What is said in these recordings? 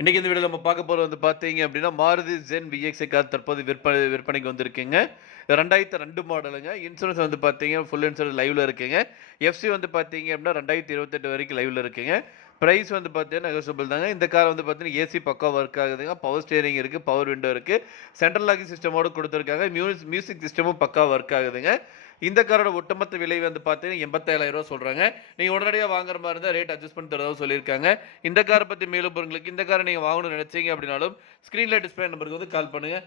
இன்றைக்கி இந்த வீடியோவில் நம்ம பார்க்க போகிறது வந்து பார்த்தீங்க அப்படின்னா மாருதி ஜென் விஎக்ஸை கார் தற்போது விற்பனை விற்பனைக்கு வந்திருக்குங்க. ரெண்டாயிரத்து ரெண்டு மாடலுங்க இன்சூரன்ஸ் வந்து பார்த்தீங்க ஃபுல் இன்சூரன்ஸ் லைவில் இருக்குங்க. எஃப்சி வந்து பார்த்தீங்க அப்படின்னா ரெண்டாயிரத்தி இருபத்தெட்டு வரைக்கும் லைவில் இருக்குங்க. ப்ரைஸ் வந்து பார்த்தீங்கன்னா நெகோசியபிள் தாங்க. இந்த கார் வந்து பார்த்தீங்கன்னா ஏசி பக்கம் ஒர்க் ஆகுதுங்க. பவர் ஸ்டேரிங் இருக்குது பவர் விண்டோ இருக்குது சென்ட்ரல் லாக்கிங் சிஸ்டமோடு கொடுத்துருக்காங்க. மியூசிக் மியூசிக் சிஸ்டமும் பக்கா ஒர்க் ஆகுதுங்க. இந்த காரோட ஒட்டுமொத்த விலை வந்து பார்த்தீங்கன்னா எண்பத்தேழாயிரம் ரூபா சொல்கிறாங்க நீங்கள் உடனடியாக வாங்குற மாதிரி இருந்தால் ரேட் அட்ஜஸ்ட் பண்ணி தரதாக சொல்லியிருக்காங்க. இந்த காரை பற்றி மேலும் பொருட்களுக்கு இந்த காரை நீங்கள் வாங்கணும்னு நினச்சிங்க அப்படின்னாலும் ஸ்க்ரீனில் டிஸ்பிளே நம்பருக்கு வந்து கால் பண்ணுங்கள்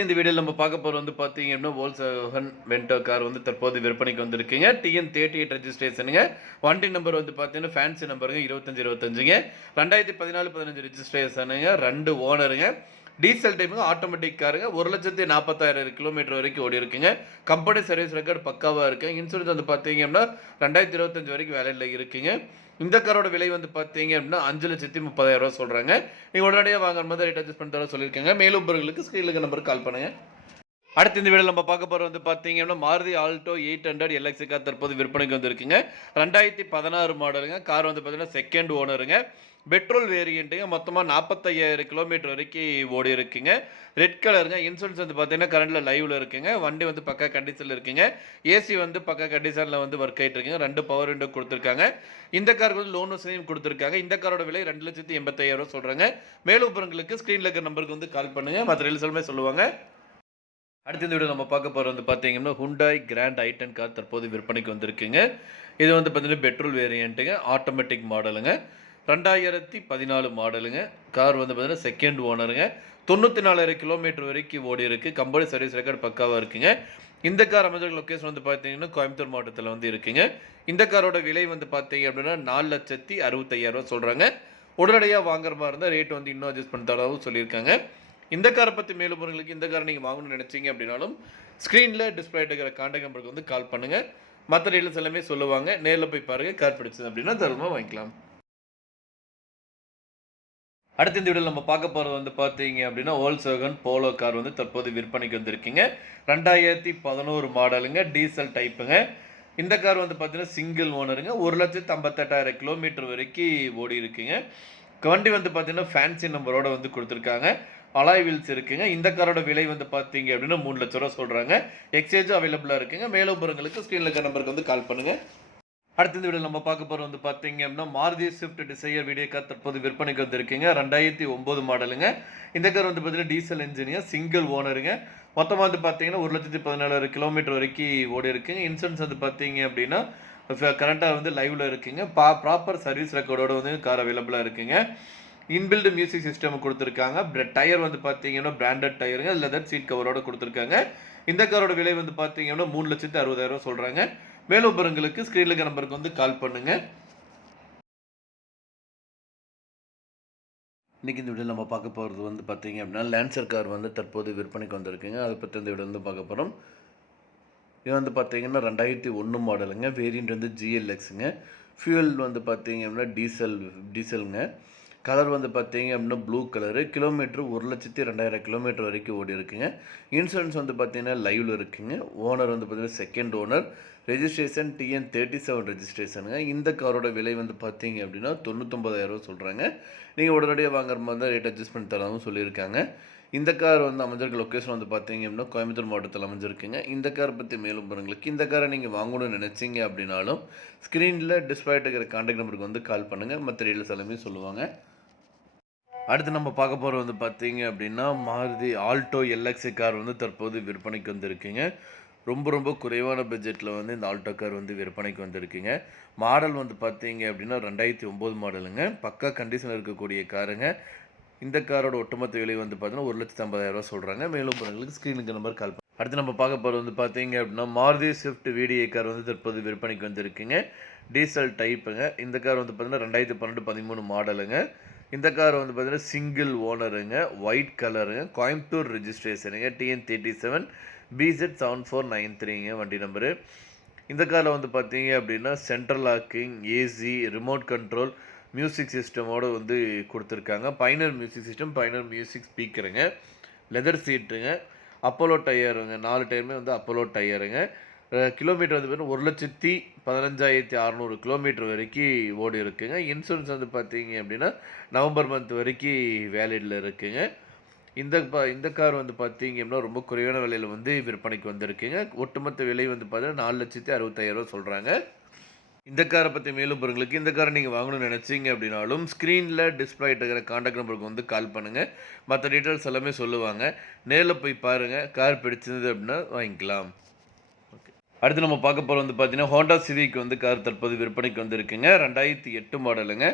இந்த வீடியோவில் நம்ம பார்க்க போகிறது வந்து பார்த்தீங்க அப்படின்னா வோல்சன் வென்டோ கார் வந்து தற்போது விற்பனைக்கு வந்திருக்குங்க. டிஎன் தேர்ட்டி எயிட் ரெஜிஸ்ட்ரேஷனுங்க வண்டி நம்பர் வந்து பார்த்தீங்கன்னா ஃபேன்சி நம்பருங்க இருபத்தஞ்சு இருபத்தஞ்சுங்க. ரெண்டாயிரத்தி பதினாலு பதினஞ்சு ரெஜிஸ்ட்ரேஷனுங்க ரெண்டு ஓனருங்க டீசல் டைமுங்க ஆட்டோமேட்டிக் காருங்க. ஒரு லட்சத்தி நாற்பத்தாயிரம் கிலோமீட்டர் வரைக்கும் ஓடி இருக்குங்க. கம்பெனி சர்வீஸ் ரெக்கார்டு பக்காவாக இருக்குது இன்சூரன்ஸ் வந்து பார்த்தீங்க அப்படின்னா ரெண்டாயிரத்தி இருபத்தஞ்சு வரைக்கும் வேலையில் இருக்குங்க. இந்த காரோட விலை வந்து பார்த்தீங்க அப்படின்னா அஞ்சு லட்சத்தி முப்பதாயிரம் ரூபா சொல்கிறாங்க நீங்கள் உடனடியாக வாங்குற மாதிரி ரேட் அட்ஜஸ்ட் பண்ணி தர சொல்லியிருக்காங்க. மேலும் நம்பர் ஸ்க்ரீனுக்கு நம்பருக்கு கால் பண்ணுங்கள் அடுத்து இந்த வீடியோ நம்ம பார்க்க போகிற வந்து பார்த்தீங்க அப்படின்னா Maruti Alto eight hundred LXi car தற்போது விற்பனைக்கு வந்துருக்குங்க. ரெண்டாயிரத்தி பதினாறு மாடலுங்க கார் வந்து பார்த்தீங்கன்னா செகண்ட் ஓனருங்க பெட்ரோல் வேரியண்ட்டுங்க. மொத்தமாக நாற்பத்தையாயிரம் கிலோமீட்டர் வரைக்கும் ஓடி இருக்குங்க ரெட் கலருங்க இன்சூரன்ஸ் வந்து பார்த்தீங்கன்னா கரண்டில் லைவில் இருக்குங்க. வண்டி வந்து பக்கா கண்டிஷனில் இருக்குங்க. ஏசி வந்து பக்கா கண்டிஷனில் வந்து ஒர்க் ஆகிட்டு இருக்குங்க. ரெண்டு பவர் விண்டோ கொடுத்துருக்காங்க. இந்த காருக்கு வந்து லோன் வசதியும் கொடுத்துருக்காங்க. இந்த காரோட விலை ரெண்டு லட்சத்தி எண்பத்தாயிரம் ரூபா சொல்கிறாங்க மேலும் ஸ்க்ரீனில் இருக்கிற நம்பருக்கு வந்து கால் பண்ணுங்கள் மற்ற ரில்ஸுமே சொல்லுவாங்க. அடுத்த இந்த வீடியோ நம்ம பார்க்க போகிறது வந்து பார்த்தீங்கன்னா ஹுண்டாய் கிராண்ட் ஐட்டன் கார் தற்போது விற்பனைக்கு வந்திருக்குங்க. இது வந்து பார்த்தீங்கன்னா பெட்ரோல் வேரியண்ட்டுங்க ஆட்டோமேட்டிக் மாடலுங்க ரெண்டாயிரத்தி பதினாலு மாடலுங்க. கார் வந்து பார்த்தீங்கன்னா செகண்ட் ஓனருங்க தொண்ணூற்றி நாலாயிரம் கிலோமீட்டர் வரைக்கும் ஓடி இருக்குது கம்பெனி சர்வீஸ் ரெக்கார்டு பக்காவாக இருக்குங்க. இந்த கார் அமைச்சர் லொக்கேஷன் வந்து பார்த்தீங்கன்னா கோயம்புத்தூர் மாவட்டத்தில் வந்து இருக்குங்க. இந்த காரோட விலை வந்து பார்த்தீங்க அப்படின்னா நாலு லட்சத்தி அறுபத்தையாயிரரூவா சொல்கிறாங்க உடனடியாக வாங்குற மாதிரி இருந்தால் ரேட் வந்து இன்னும் அட்ஜஸ்ட் பண்ணுறதாகவும் சொல்லியிருக்காங்க. இந்த காரை பற்றி மேலும் பொருட்களுக்கு இந்த காரை நீங்கள் வாங்கணும்னு நினச்சிங்க அப்படின்னாலும் ஸ்க்ரீனில் டிஸ்பிளே இருக்கிற காண்டாக்ட் நம்பருக்கு வந்து கால் பண்ணுங்கள் மற்ற டீட்டெயில்ஸ் எல்லாமே சொல்லுவாங்க. நேரில் போய் பாருங்கள் கார் பிடிச்சது அப்படின்னா தருமா வாங்கிக்கலாம். அடுத்த இந்த வீடியோவில் நம்ம பார்க்க போகிறது வந்து பார்த்தீங்க அப்படின்னா ஓல்சோகன் போலோ கார் வந்து தற்போது விற்பனைக்கு வந்திருக்குங்க. ரெண்டாயிரத்தி பதினோரு மாடலுங்க டீசல் டைப்புங்க இந்த கார் வந்து பார்த்தீங்கன்னா சிங்கிள் ஓனருங்க ஒரு லட்சத்து ஐம்பத்தெட்டாயிரம் கிலோமீட்டர் வரைக்கும் ஓடி இருக்குங்க. வண்டி வந்து பார்த்தீங்கன்னா ஃபேன்சி நம்பரோட வந்து கொடுத்துருக்காங்க. அலாய் வீல்ஸ் இருக்குங்க. இந்த காரோட விலை வந்து பார்த்தீங்க அப்படின்னா மூணு லட்ச ரூபா சொல்கிறாங்க எக்ஸ்சேஞ்சும் அவைலபிளாக இருக்குங்க. மேலும் பொருங்களுக்கு ஸ்க்ரீனில் இருக்கிற நம்பருக்கு வந்து கால் பண்ணுங்கள் அடுத்த இந்த வீடியோ நம்ம பார்க்க போகிற வந்து பார்த்தீங்க அப்படின்னா Maruti Swift Dzire video car தற்போது விற்பனைக்கு வந்திருக்கீங்க. ரெண்டாயிரத்தி ஒம்பது மாடலுங்க. இந்த கார் வந்து பார்த்தீங்கன்னா டீசல் இன்ஜினியர் சிங்கிள் ஓனருங்க மொத்தமாக வந்து பார்த்தீங்கன்னா ஒரு லட்சத்தி பதினேழாயிரம் கிலோமீட்டர் வரைக்கும் ஓடி இருக்குங்க. இன்சூரன்ஸ் வந்து பார்த்தீங்க அப்படின்னா கரண்ட்டாக வந்து லைவில் இருக்குங்க. பா ப்ராப்பர் சர்வீஸ் ரெக்கார்டோட வந்து கார் அவைலபிளாக இருக்குங்க. இன்பில்டு மியூசிக் சிஸ்டம் கொடுத்துருக்காங்க. டயர் வந்து பார்த்தீங்கன்னா பிராண்டட் டயருங்க லெதர் சீட் கவரோட கொடுத்துருக்காங்க. இந்த காரோட விலை வந்து பார்த்தீங்கன்னா மூணு லட்சத்து அறுபதாயிரம் சொல்கிறாங்க மேலும் விவரங்களுக்கு ஸ்க்ரீனில் இருக்க நம்பருக்கு வந்து கால் பண்ணுங்கள் இன்றைக்கி இந்த வீடியோ நம்ம பார்க்க போகிறது வந்து பார்த்தீங்க அப்படின்னா லேன்சர் கார் வந்து தற்போது விற்பனைக்கு வந்திருக்குங்க. அதை பற்றி இந்த வீடியோ வந்து பார்க்க போகிறோம் இது வந்து பார்த்தீங்கன்னா ரெண்டாயிரத்தி ஒன்று மாடலுங்க வேரியண்ட் வந்து ஜிஎல்எக்ஸுங்க ஃபியூயல் வந்து பார்த்தீங்க அப்படின்னா டீசல் டீசலுங்க கலர் வந்து பார்த்தீங்க அப்படின்னா ப்ளூ கலரு. கிலோமீட்டர் ஒரு லட்சத்தி ரெண்டாயிரம் கிலோமீட்டர் வரைக்கும் ஓடி இருக்குங்க. இன்சூரன்ஸ் வந்து பார்த்தீங்கன்னா லைவில் இருக்குங்க. ஓனர் வந்து பார்த்தீங்கன்னா second owner. Registration TN thirty seven ரெஜிஸ்ட்ரேஷனுங்க. இந்த காரோட விலை வந்து பார்த்தீங்க அப்படின்னா தொண்ணூத்தொம்பதாயிரம் சொல்கிறாங்க நீங்கள் உடனடியாக வாங்குற மாதிரி தான் ரேட் அட்ஜஸ்ட் பண்ணி தரவும் சொல்லியிருக்காங்க. இந்த கார் வந்து அமைஞ்சிருக்க லொக்கேஷன் வந்து பார்த்தீங்க அப்படின்னா கோயம்புத்தூர் மாவட்டத்தில் அமைஞ்சிருக்குங்க. இந்த காரை பற்றி மேலும் பாருங்களுக்கு. இந்த காரை நீங்கள் வாங்கணும்னு நினச்சிங்க அப்படின்னாலும் ஸ்க்ரீனில் டிஸ்பிளே இருக்கிற கான்டாக்ட் நம்பருக்கு வந்து கால் பண்ணுங்கள் மற்ற ரீல்ஸ் எல்லாமே சொல்லுவாங்க. அடுத்து நம்ம பார்க்க போகிற வந்து பார்த்தீங்க அப்படின்னா மாருதி ஆல்டோ எல்எக்ஸி கார் வந்து தற்போது விற்பனைக்கு வந்திருக்குங்க. ரொம்ப ரொம்ப குறைவான பட்ஜெட்டில் வந்து இந்த ஆல்டோ கார் வந்து விற்பனைக்கு வந்திருக்குங்க. மாடல் வந்து பார்த்தீங்க அப்படின்னா ரெண்டாயிரத்தி ஒம்பது மாடலுங்க. பக்கா கண்டிஷனில் இருக்கக்கூடிய காருங்க. இந்த காரோட ஒட்டுமொத்த விலை வந்து பார்த்தீங்கன்னா ஒரு லட்சத்து ஐம்பதாயிரரூவா சொல்கிறாங்க மேலும் பொருட்களுக்கு ஸ்க்ரீனுக்கு நம்பர் கால் பண்ணு அடுத்து நம்ம பார்க்க போகிறது வந்து பார்த்தீங்க அப்படின்னா மாருதி ஸ்விஃப்ட் விடிஏ கார் வந்து தற்போது விற்பனைக்கு வந்திருக்குங்க. டீசல் டைப்புங்க இந்த கார் வந்து பார்த்தீங்கன்னா ரெண்டாயிரத்தி பன்னெண்டு பதிமூணு மாடலுங்க. இந்த கார் வந்து பார்த்தீங்கன்னா சிங்கிள் ஓனருங்க ஒயிட் கலருங்க Coimbatore ரிஜிஸ்ட்ரேஷனுங்க TN thirty seven BZ seven four nine த்ரீங்க வண்டி நம்பரு இந்த காரில் வந்து பார்த்தீங்க அப்படின்னா central locking AC remote control music சிஸ்டமோடு வந்து கொடுத்துருக்காங்க. Pioneer music system pioneer music ஸ்பீக்கருங்க leather சீட்டுங்க அப்போலோ டயருங்க நாலு டயருமே வந்து அப்போலோ டயருங்க கிலோமீட்டர் வந்து பார்த்தீங்கன்னா ஒரு லட்சத்தி பதினஞ்சாயிரத்தி அறநூறு கிலோமீட்டர் வரைக்கும் ஓடி இருக்குங்க. இன்சூரன்ஸ் வந்து பார்த்தீங்க அப்படின்னா நவம்பர் மந்த் வரைக்கும் வேலிடில் இருக்குங்க. இந்த ப இந்த கார் வந்து பார்த்தீங்க அப்படின்னா ரொம்ப குறைவான விலையில் வந்து விற்பனைக்கு வந்திருக்குங்க. ஒட்டுமொத்த விலை வந்து பார்த்தீங்கன்னா நாலு லட்சத்தி அறுபத்தாயிரரூவா சொல்கிறாங்க இந்த காரை பற்றி மேலும் பொருங்களுக்கு இந்த காரை நீங்கள் வாங்கணும்னு நினச்சிங்க அப்படின்னாலும் ஸ்க்ரீனில் டிஸ்பிளே இருக்கிற காண்டாக்ட் நம்பருக்கு வந்து கால் பண்ணுங்கள் மற்ற டீட்டெயில்ஸ் எல்லாமே சொல்லுவாங்க. நேரில் போய் பாருங்கள் கார் பிடிச்சிருந்தது அப்படின்னா வாங்கிக்கலாம். அடுத்து நம்ம பார்க்க போகிற வந்து பார்த்தீங்கன்னா ஹோண்டா சிவிக்கு வந்து கார் தற்போது விற்பனைக்கு வந்திருக்குங்க. ரெண்டாயிரத்தி எட்டு மாடலுங்க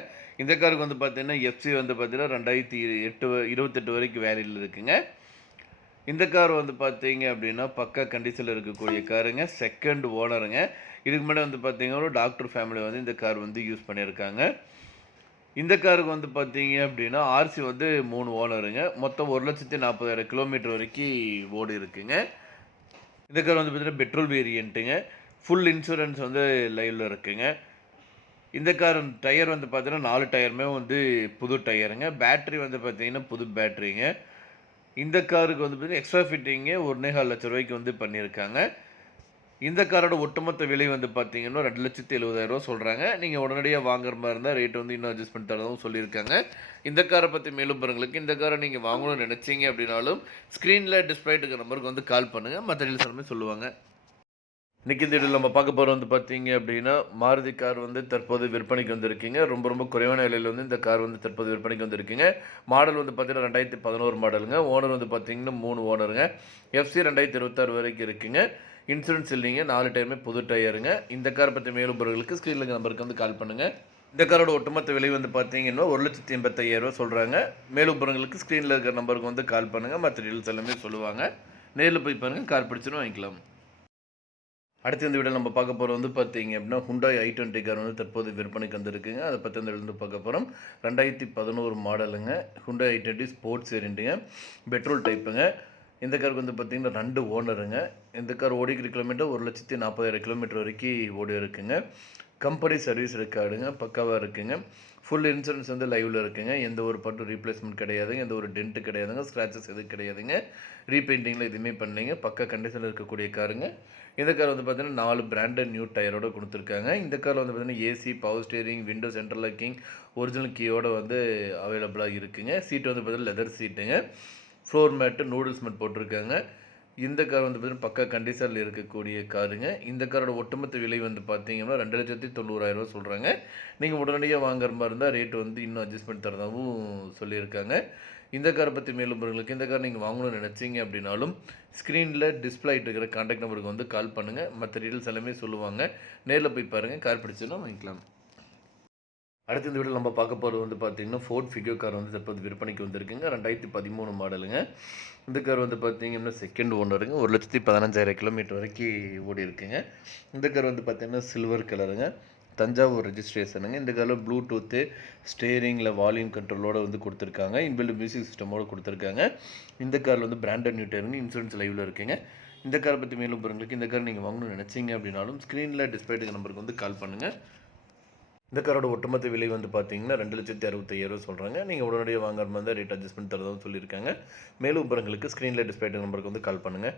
இந்த காருக்கு வந்து பார்த்தீங்கன்னா எஃப்சி வந்து பார்த்தீங்கன்னா ரெண்டாயிரத்தி எட்டு இருபத்தெட்டு வரைக்கும் வேலையில் இருக்குங்க. இந்த கார் வந்து பார்த்தீங்க அப்படின்னா பக்கா கண்டிஷனில் இருக்கக்கூடிய காருங்க செகண்ட் ஓனருங்க இதுக்கு முன்னாடி வந்து பார்த்தீங்கன்னா ஒரு டாக்டர் ஃபேமிலி வந்து இந்த கார் வந்து யூஸ் பண்ணியிருக்காங்க. இந்த காருக்கு வந்து பார்த்தீங்க அப்படின்னா ஆர்சி வந்து மூணு ஓனருங்க மொத்தம் ஒரு லட்சத்தி நாற்பதாயிரம் கிலோமீட்டர் வரைக்கும் ஓடி இருக்குங்க இந்த கார் வந்து பார்த்தீங்கன்னா பெட்ரோல் வேரியண்ட்டுங்க ஃபுல் இன்சூரன்ஸ் வந்து லைவில் இருக்குங்க. இந்த கார் டயர் வந்து பார்த்தீங்கன்னா நாலு டயருமே வந்து புது டயருங்க பேட்ரி வந்து பார்த்தீங்கன்னா புது பேட்ரிங்க இந்த காருக்கு வந்து பார்த்தீங்கன்னா எக்ஸ்ட்ரா ஃபிட்டிங்கு ஒன்றே கால் லட்ச ரூபாய்க்கு வந்து பண்ணியிருக்காங்க இந்த காரோட ஒட்டுமொத்த விலை வந்து பார்த்தீங்கன்னா ரெண்டு லட்சத்தி எழுபதாயிரரூவா சொல்கிறாங்க நீங்கள் உடனடியாக வாங்குற மாதிரி இருந்தால் ரேட் வந்து இன்னும் அட்ஜஸ்ட் பண்ணி தரதும் சொல்லியிருக்காங்க. இந்த காரை பற்றி மேலும் பாருங்களுக்கு இந்த காரை நீங்கள் வாங்கணும்னு நினச்சிங்க அப்படின்னாலும் ஸ்க்ரீனில் டிஸ்பிளே இருக்கிற நம்பருக்கு வந்து கால் பண்ணுங்கள் மற்ற டீல்ஸ் எல்லாமே சொல்லுவாங்க. இன்றைக்கி இந்த வீடியோவில் நம்ம பார்க்க போகிற வந்து பார்த்தீங்க அப்படின்னா மாருதி கார் வந்து தற்போது விற்பனைக்கு வந்திருக்கீங்க. ரொம்ப ரொம்ப குறைவான விலையில் வந்து இந்த கார் வந்து தற்போது விற்பனைக்கு வந்திருக்குங்க. மாடல் வந்து பார்த்தீங்கன்னா ரெண்டாயிரத்தி பதினோரு மாடலுங்க ஓனர் வந்து பார்த்தீங்கன்னா மூணு ஓனருங்க எஃப்சி ரெண்டாயிரத்தி இருபத்தாறு வரைக்கும் இருக்குங்க. இன்சூரன்ஸ் இல்லைங்க. நாலு டயருமே புது டயருங்க இந்த கார் பற்றி மேலும் பொருட்களுக்கு ஸ்க்ரீனில் நம்பருக்கு வந்து கால் பண்ணுங்கள் இந்த காரோட ஒட்டுமொத்த விலை வந்து பார்த்தீங்கன்னா ஒரு லட்சத்தி எண்பத்தையாயிரரூவா சொல்கிறாங்க மேலும் பொருட்களுக்கு ஸ்க்ரீனில் இருக்கிற நம்பருக்கு வந்து கால் பண்ணுங்கள் மற்ற டீல்ஸ் எல்லாமே சொல்லுவாங்க. நேரில் போய் பாருங்கள் கார் பிடிச்சிடும் வாங்கிக்கலாம். அடுத்து இந்த வீடியோ நம்ம பார்க்க போகிறது வந்து பார்த்தீங்க அப்படின்னா ஹுண்டாய் ஐ டுவெண்ட்டி கார் வந்து தற்போது விற்பனைக்கு வந்திருக்குங்க. அதை பற்றி இந்த வந்து பார்க்க போகிறோம் ரெண்டாயிரத்தி பதினோரு மாடலுங்க. ஹுண்டாய் ஐ டுவெண்ட்டி ஸ்போர்ட்ஸ் வேரியண்ட்டுங்க பெட்ரோல் டைப்புங்க இந்த காருக்கு வந்து பார்த்தீங்கன்னா ரெண்டு ஓனருங்க. இந்த கார் ஓடிக்கிற கிலோமீட்டர் ஒரு லட்சத்தி நாற்பதாயிரம் கிலோமீட்டர் வரைக்கும் ஓடி இருக்குங்க கம்பெனி சர்வீஸ் ரெக்கார்டுங்க பக்காவாக இருக்குங்க. ஃபுல் இன்சூரன்ஸ் வந்து லைவில் இருக்குங்க. எந்த ஒரு பட்டு ரீப்ளேஸ்மெண்ட் கிடையாதுங்க. எந்த ஒரு டென்ட்டு கிடையாதுங்க. ஸ்க்ராச்சஸ் எதுவும் கிடையாதுங்க. ரீபெயிண்டிங்கில் எதுவுமே பண்ணலைங்க. பக்க கண்டிஷனில் இருக்கக்கூடிய காருங்க இந்த கார் வந்து பார்த்தீங்கன்னா நாலு பிராண்டட் நியூ டயரோட கொடுத்துருக்காங்க. இந்த காரில் வந்து பார்த்தீங்கன்னா AC power steering window central locking original கீயோடு வந்து அவைலபிளாக இருக்குங்க. சீட்டு வந்து பார்த்தீங்கன்னா லெதர் சீட்டுங்க ஃப்ளோர் மேட்டு நூடுல்ஸ் மேட் போட்டிருக்காங்க. இந்த கார் வந்து பார்த்தீங்கன்னா பக்கா கண்டிஷனில் இருக்கக்கூடிய காருங்க. இந்த காரோட ஒட்டுமொத்த விலை வந்து பார்த்தீங்கன்னா ரெண்டு லட்சத்தி தொண்ணூறாயிரரூவா சொல்கிறாங்க நீங்கள் உடனடியாக வாங்குற மாதிரி இருந்தால் ரேட் வந்து இன்னும் அட்ஜஸ்ட் பண்ணி தரதாகவும் சொல்லியிருக்காங்க. இந்த காரை பற்றி மேலும் உங்களுக்கு இந்த கார் நீங்கள் வாங்கணும்னு நினச்சிங்க அப்படின்னாலும் ஸ்க்ரீனில் டிஸ்பிளே ஆகிட்டு இருக்கிற காண்டாக்ட் நம்பருக்கு வந்து கால் பண்ணுங்கள் மற்ற டீட்டெயில்ஸ் எல்லாமே சொல்லுவாங்க. நேரில் போய் பாருங்கள் கார் பிடிச்சுன்னா வாங்கிக்கலாம். அடுத்த இந்த வீடியோ நம்ம பார்க்க போகிறது வந்து பார்த்தீங்கன்னா ஃபோர்ட் ஃபிகோ கார் வந்து தற்போது விற்பனைக்கு வந்திருக்குங்க. ரெண்டாயிரத்தி பதிமூணு மாடலுங்க இந்த கார் வந்து பார்த்தீங்கன்னா செகண்ட் ஓனருங்க ஒரு லட்சத்தி பதினஞ்சாயிரம் கிலோமீட்டர் வரைக்கும் ஓடி இருக்குங்க. இந்த கார் வந்து பார்த்தீங்கன்னா சில்வர் கலருங்க தஞ்சாவூர் ரெஜிஸ்ட்ரேஷனுங்க இந்த காரில் ப்ளூடூத்து ஸ்டேரிங்கில் வால்யூம் கண்ட்ரோலோடு வந்து கொடுத்துருக்காங்க. இன்பில்டு மியூசிக் சிஸ்டமோடு கொடுத்துருக்காங்க. இந்த காரில் வந்து பிராண்டட் நியூ இன்சூரன்ஸ் லைவில் இருக்குங்க. இந்த காரை பற்றி மேலும் பொருங்களுக்கு இந்த கார் நீங்கள் வாங்கணும்னு நினச்சிங்க அப்படின்னாலும் ஸ்க்ரீனில் டிஸ்பிளே நம்பருக்கு வந்து கால் பண்ணுங்கள் இந்த காரோட ஒட்டுமொத்த விலை வந்து பார்த்தீங்கன்னா ரெண்டு லட்சத்தி அறுபத்தையாயிரம் சொல்கிறாங்க நீங்கள் உடனடியாக வாங்குற மாதிரி ரேட் அட்ஜஸ்ட்மெண்ட் பண்ணி சொல்லியிருக்காங்க. மேலும் உபரங்களுக்கு ஸ்க்ரீனில் டிஸ்பிளே நம்பருக்கு வந்து கால் பண்ணுங்கள்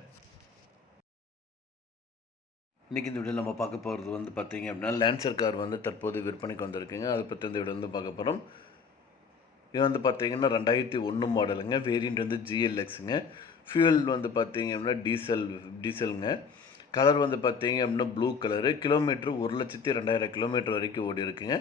இன்றைக்கி இந்த வீடியோ நம்ம பார்க்க போகிறது வந்து பார்த்தீங்க அப்படின்னா லேன்சர் கார் வந்து தற்போது விற்பனைக்கு வந்திருக்குங்க. அதை பற்றி இந்த வீடியோ வந்து பார்க்க போகிறோம் இது வந்து பார்த்தீங்கன்னா ரெண்டாயிரத்தி ஒன்று மாடலுங்க வேரியண்ட் வந்து ஜிஎல்எக்ஸுங்க ஃபியூல் வந்து பார்த்தீங்க அப்படின்னா டீசல் டீசலுங்க கலர் வந்து பார்த்தீங்க அப்படின்னா ப்ளூ கலரு. கிலோமீட்ரு ஒரு லட்சத்தி ரெண்டாயிரம் கிலோமீட்டர் வரைக்கும் ஓடி இருக்குங்க.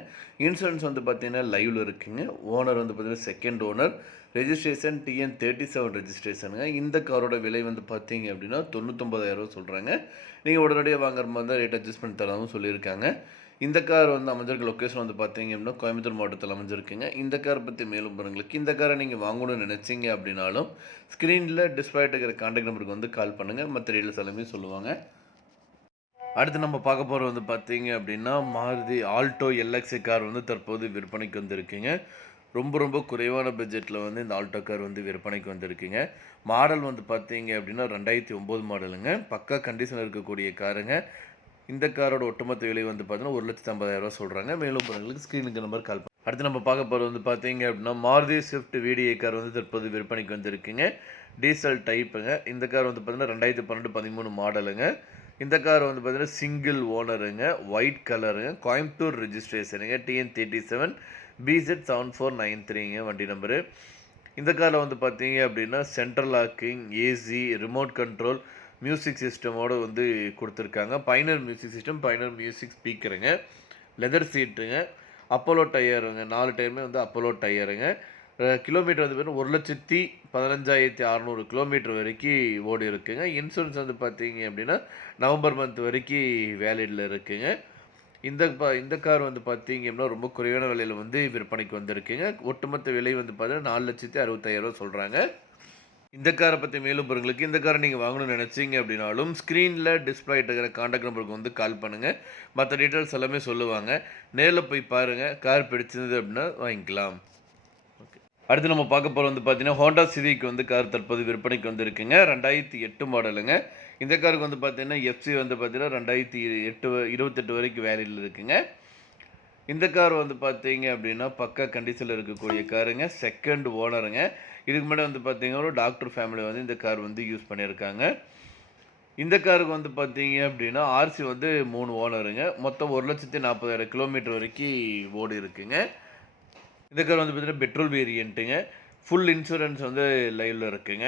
இன்சூரன்ஸ் வந்து பார்த்தீங்கன்னா லைவில் இருக்குங்க. ஓனர் வந்து பார்த்தீங்கன்னா second owner. Registration TN thirty seven ரெஜிஸ்ட்ரேஷனுங்க. இந்த காரோட விலை வந்து பார்த்தீங்க அப்படின்னா தொண்ணூத்தொம்பதாயிரம் சொல்கிறாங்க நீங்கள் உடனடியாக வாங்குற மாதிரி தான் ரேட் அட்ஜஸ்ட் பண்ணி தரவும் சொல்லியிருக்காங்க. இந்த கார் வந்து அமைஞ்சிருக்க லொக்கேஷன் வந்து பார்த்தீங்க அப்படின்னா கோயம்புத்தூர் மாவட்டத்தில் அமைஞ்சிருக்குங்க. இந்த கார் பற்றி மேலும் பாருங்களுக்கு. இந்த காரை நீங்கள் வாங்கணும்னு நினச்சிங்க அப்படின்னாலும் ஸ்க்ரீனில் டிஸ்பிளே இருக்கிற கான்டாக்ட் நம்பருக்கு வந்து கால் பண்ணுங்கள் மற்ற டீட்டெயில்ஸ் எல்லாமே சொல்லுவாங்க. அடுத்து நம்ம பார்க்க போகிற வந்து பார்த்தீங்க அப்படின்னா மாருதி ஆல்டோ எல்எக்ஸி கார் வந்து தற்போது விற்பனைக்கு வந்திருக்குங்க. ரொம்ப ரொம்ப குறைவான பட்ஜெட்டில் வந்து இந்த ஆல்டோ கார் வந்து விற்பனைக்கு வந்திருக்குங்க. மாடல் வந்து பார்த்தீங்க அப்படின்னா ரெண்டாயிரத்தி ஒம்பது மாடலுங்க. பக்கா கண்டிஷனில் இருக்கக்கூடிய காருங்க. இந்த காரோட ஒட்டுமொத்த விலை வந்து பார்த்தீங்கன்னா ஒரு லட்சத்தி ஐம்பதாயிரரூவா சொல்கிறாங்க மேலும் பொருட்களுக்கு ஸ்க்ரீனுக்கு நம்பர் கால் பண்ணு அடுத்து நம்ம பார்க்க போகிறது வந்து பார்த்தீங்க அப்படின்னா மாருதி ஸ்விஃப்ட் விடிஏ கார் வந்து தற்போது விற்பனைக்கு வந்திருக்குங்க. டீசல் டைப்புங்க இந்த கார் வந்து பார்த்தீங்கன்னா ரெண்டாயிரத்தி பன்னெண்டு பதிமூணு மாடலுங்க. இந்த கார் வந்து பார்த்தீங்கன்னா சிங்கிள் ஓனருங்க ஒயிட் கலருங்க Coimbatore ரிஜிஸ்ட்ரேஷனுங்க TN thirty seven BZ seven four nine த்ரீங்க வண்டி நம்பரு இந்த காரில் வந்து பார்த்தீங்க அப்படின்னா central locking AC remote control music சிஸ்டமோடு வந்து கொடுத்துருக்காங்க. Pioneer music system pioneer music ஸ்பீக்கருங்க leather சீட்டுங்க அப்போலோ டயருங்க நாலு டயருமே வந்து அப்போலோ டயருங்க கிலோமீட்டர் வந்து பார்த்தீங்கன்னா ஒரு லட்சத்தி பதினஞ்சாயிரத்தி அறநூறு கிலோமீட்டர் வரைக்கும் ஓடி இருக்குங்க. இன்சூரன்ஸ் வந்து பார்த்தீங்க அப்படின்னா நவம்பர் மந்த் வரைக்கும் வேலிடில் இருக்குங்க. இந்த ப இந்த கார் வந்து பார்த்தீங்க அப்படின்னா ரொம்ப குறைவான விலையில் வந்து விற்பனைக்கு வந்திருக்குங்க. ஒட்டுமொத்த விலை வந்து பார்த்தீங்கன்னா நாலு லட்சத்தி அறுபத்தாயிரரூவா சொல்கிறாங்க இந்த காரை பற்றி மேலும் பொருங்களுக்கு இந்த காரை நீங்கள் வாங்கணும்னு நினச்சிங்க அப்படின்னாலும் ஸ்க்ரீனில் டிஸ்பிளே இருக்கிற காண்டாக்ட் நம்பருக்கு வந்து கால் பண்ணுங்கள் மற்ற டீட்டெயில்ஸ் எல்லாமே சொல்லுவாங்க. நேரில் போய் பாருங்கள் கார் பிடிச்சிருந்தது அப்படின்னா வாங்கிக்கலாம். அடுத்து நம்ம பார்க்க போகிற வந்து பார்த்தீங்கன்னா ஹோண்டா சிவிக்கு வந்து கார் தற்போது விற்பனைக்கு வந்திருக்குங்க. ரெண்டாயிரத்தி எட்டு மாடலுங்க இந்த காருக்கு வந்து பார்த்தீங்கன்னா எஃப்சி வந்து பார்த்தீங்கன்னா ரெண்டாயிரத்தி எட்டு இருபத்தெட்டு வரைக்கும் வேலையில் இருக்குங்க. இந்த கார் வந்து பார்த்தீங்க அப்படின்னா பக்கா கண்டிஷனில் இருக்கக்கூடிய காருங்க செகண்ட் ஓனருங்க இதுக்கு முன்னாடி வந்து பார்த்தீங்கன்னா ஒரு டாக்டர் ஃபேமிலி வந்து இந்த கார் வந்து யூஸ் பண்ணியிருக்காங்க. இந்த காருக்கு வந்து பார்த்தீங்க அப்படின்னா ஆர்சி வந்து மூணு ஓனருங்க மொத்தம் ஒரு லட்சத்தி நாற்பதாயிரம் கிலோமீட்டர் வரைக்கும் ஓடி இருக்குங்க இந்த கார் வந்து பார்த்தீங்கன்னா பெட்ரோல் வேரியண்ட்டுங்க ஃபுல் இன்சூரன்ஸ் வந்து லைவில் இருக்குங்க.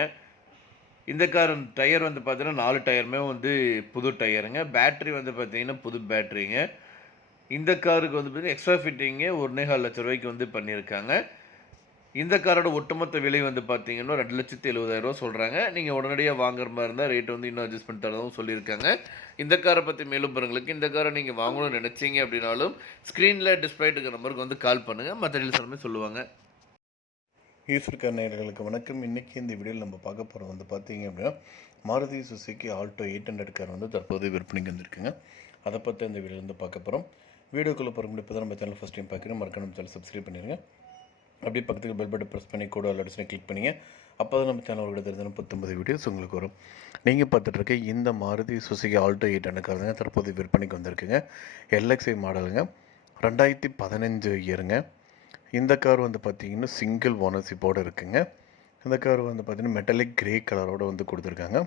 இந்த கார் டயர் வந்து பார்த்தீங்கன்னா நாலு டயருமே வந்து புது டயருங்க பேட்ரி வந்து பார்த்தீங்கன்னா புது பேட்ரிங்க இந்த காருக்கு வந்து பார்த்தீங்கன்னா எக்ஸ்ட்ரா ஃபிட்டிங்கு ஒன்றே கால் லட்ச ரூபாய்க்கு வந்து பண்ணியிருக்காங்க. இந்த காரோட ஒட்டுமொத்த விலை வந்து பார்த்தீங்கன்னா ரெண்டு லட்சத்தி எழுபதாயிரரூவா சொல்கிறாங்க நீங்கள் உடனடியாக வாங்குற மாதிரி இருந்தால் ரேட் வந்து இன்னும் அட்ஜஸ்ட் பண்ணி தரதும் சொல்லியிருக்காங்க. இந்த காரை பற்றி மேலும் பாருங்களுக்கு இந்த காரை நீங்கள் வாங்கணும்னு நினச்சிங்க அப்படின்னாலும் ஸ்க்ரீனில் டிஸ்பிளே இருக்கிற நம்பருக்கு வந்து கால் பண்ணுங்கள் மற்ற எல்லாமே சொல்லுவாங்க. ஈஸ்வர்கார் நேயர்களுக்கு வணக்கம். இன்றைக்கி இந்த வீடியோவில் நம்ம பார்க்க போகிறது வந்து பார்த்தீங்க அப்படின்னா Maruti Suzuki Alto eight hundred car வந்து தற்போது விற்பனைக்கு வந்திருக்குங்க. அதை பற்றி இந்த வீடியோ வந்து பார்க்க போகிறோம் வீடியோக்குள்ளே போகிற முடியும் தான் நம்ம சேனல் ஃபஸ்ட் டைம் பார்க்குறோம் மறக்காம சேனல் சப்ஸ்கிரைப் பண்ணிடுங்க அப்படியே பக்கத்துக்கு பெல் பட்டன் ப்ரெஸ் பண்ணி கூட அலட்சனை கிளிக் பண்ணிங்க. அப்போ தான் நம்ம சேனல் சேனலோட தெரிஞ்ச பத்தொன்பது வீடியோஸ் உங்களுக்கு வரும். நீங்கள் பார்த்துட்ருக்க இந்த Maruti Suzuki Alto eight hundred தற்போது விற்பனைக்கு வந்திருக்குங்க. எல்எக்ஸ்ஐ மாடலுங்க. ரெண்டாயிரத்தி பதினஞ்சு இயருங்க இந்த கார் வந்து பார்த்தீங்கன்னா சிங்கிள் ஓனர்ஷிப்போடு இருக்குங்க. இந்த கார் வந்து பார்த்திங்கன்னா மெட்டலிக் கிரே கலரோடு வந்து கொடுத்துருக்காங்க.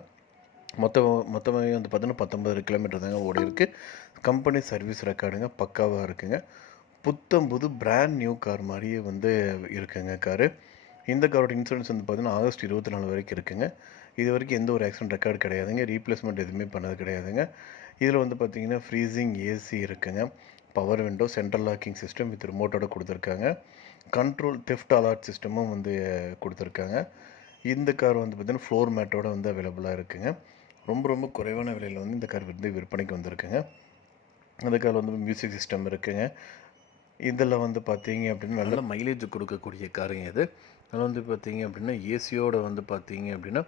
மொத்தம் மொத்தமாக வந்து பார்த்தீங்கன்னா பத்தொம்பது கிலோமீட்டர் தாங்க ஓடி இருக்குது கம்பெனி சர்வீஸ் ரெக்கார்டுங்க பக்காவாக இருக்குங்க. புத்தம் புது பிராண்ட் நியூ கார் மாதிரியே வந்து இருக்குங்க காரு இந்த காரோட இன்சூரன்ஸ் வந்து பார்த்தீங்கன்னா ஆகஸ்ட் இருபத்தி நாலு வரைக்கும் இருக்குங்க. இது வரைக்கும் எந்த ஒரு ஆக்சிடென்ட் ரெக்கார்டு கிடையாதுங்க. ரீப்ளேஸ்மெண்ட் எதுவுமே பண்ணது கிடையாதுங்க. இதில் வந்து பார்த்தீங்கன்னா ஃப்ரீசிங் ஏசி இருக்குங்க. Power window central locking system with ரிமோட்டோட கொடுத்துருக்காங்க. கண்ட்ரோல் தெஃப்ட் அலார்ட் சிஸ்டமும் வந்து கொடுத்துருக்காங்க. இந்த கார் வந்து பார்த்திங்கன்னா ஃப்ளோர் மேட்டோட வந்து அவைலபிளாக இருக்குங்க. ரொம்ப ரொம்ப குறைவான விலையில் வந்து இந்த கார் வந்து விற்பனைக்கு வந்திருக்குங்க. அந்த கார் வந்து மியூசிக் சிஸ்டம் இருக்குங்க. இதில் வந்து பார்த்தீங்க அப்படின்னா நல்ல மைலேஜ் கொடுக்கக்கூடிய காருங்க இது. அதில் வந்து பார்த்தீங்க அப்படின்னா ஏசியோட வந்து பார்த்தீங்க அப்படின்னா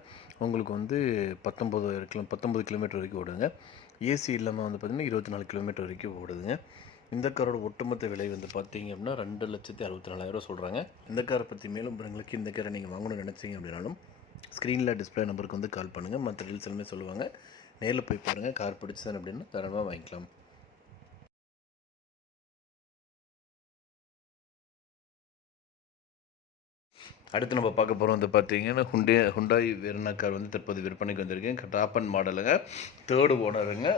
உங்களுக்கு வந்து பத்தொம்பது கிலோ பத்தொம்பது கிலோமீட்டர் வரைக்கும் ஓடுங்க. ஏசி இல்லாமல் வந்து பார்த்திங்கன்னா இருபத்தி நாலு கிலோமீட்டர் வரைக்கும் ஓடுதுங்க. இந்த காரோட ஒட்டுமொத்த விலை வந்து பார்த்தீங்க அப்படின்னா ரெண்டு லட்சத்தி அறுபத்தி நாலாயிரம் சொல்கிறாங்க இந்த காரை பற்றி மேலும் உங்களுக்கு இந்த காரை நீங்கள் வாங்கணும்னு நினச்சிங்க அப்படின்னாலும் ஸ்க்ரீனில் டிஸ்பிளே நம்பருக்கு வந்து கால் பண்ணுங்கள் மற்ற டீல்ஸ் எல்லாமே சொல்லுவாங்க. நேரில் போய் பாருங்கள் கார் பிடிச்சது அப்படின்னா தரமாக வாங்கிக்கலாம். அடுத்து நம்ம பார்க்க போகிறோம் வந்து பார்த்தீங்கன்னா ஹுண்டே ஹுண்டாய் வெர்னா கார் வந்து தற்போது விற்பனைக்கு வந்திருக்கேன் டாப் அண்ட் மாடலுங்க தேர்டு ஓனருங்க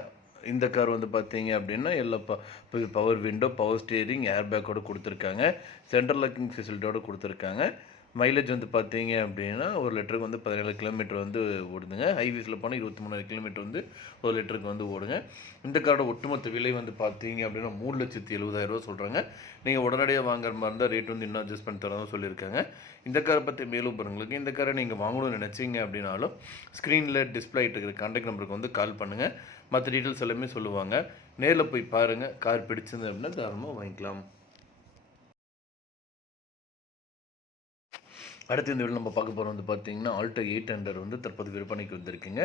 இந்த கார் வந்து பார்த்தீங்க அப்படின்னா எல்லா ப power window power steering air பேக்கோடு கொடுத்துருக்காங்க. சென்ட்ரல் லாக்கிங் ஃபெசிலிட்டியோடு கொடுத்துருக்காங்க. மைலேஜ் வந்து பார்த்தீங்க அப்படின்னா ஒரு லிட்டருக்கு வந்து பதினேழு கிலோமீட்டர் வந்து ஓடுதுங்க. ஹைவேஸில் போனால் இருபத்தி மூணு கிலோமீட்டர் வந்து ஒரு லிட்டருக்கு வந்து ஓடுங்க. இந்த காரோட ஒட்டுமொத்த விலை வந்து பார்த்தீங்க அப்படின்னா மூணு லட்சத்தி எழுபதாயிரரூவா சொல்கிறாங்க நீங்கள் உடனடியாக வாங்குற மாதிரி இருந்தால் ரேட் வந்து இன்னும் அட்ஜஸ்ட் பண்ணி தரதான் சொல்லியிருக்காங்க. இந்த காரை பற்றி மேலும் பாருங்களுக்கு இந்த காரை நீங்கள் வாங்கணும்னு நினச்சிங்க அப்படின்னாலும் ஸ்க்ரீனில் டிஸ்பிளே இருக்கிற கான்டாக்ட் நம்பருக்கு வந்து கால் பண்ணுங்கள் மற்ற டீட்டெயில்ஸ் எல்லாமே சொல்லுவாங்க. நேரில் போய் பாருங்கள் கார் பிடிச்சிருந்து அப்படின்னா தாராளமாக வாங்கிக்கலாம். அடுத்து இந்த வீடியோ நம்ம பார்க்க போகிறோம் வந்து பார்த்தீங்கன்னா ஆல்டோ எயிட் ஹண்ட்ரட் வந்து தற்போது விற்பனைக்கு வந்திருக்குங்க.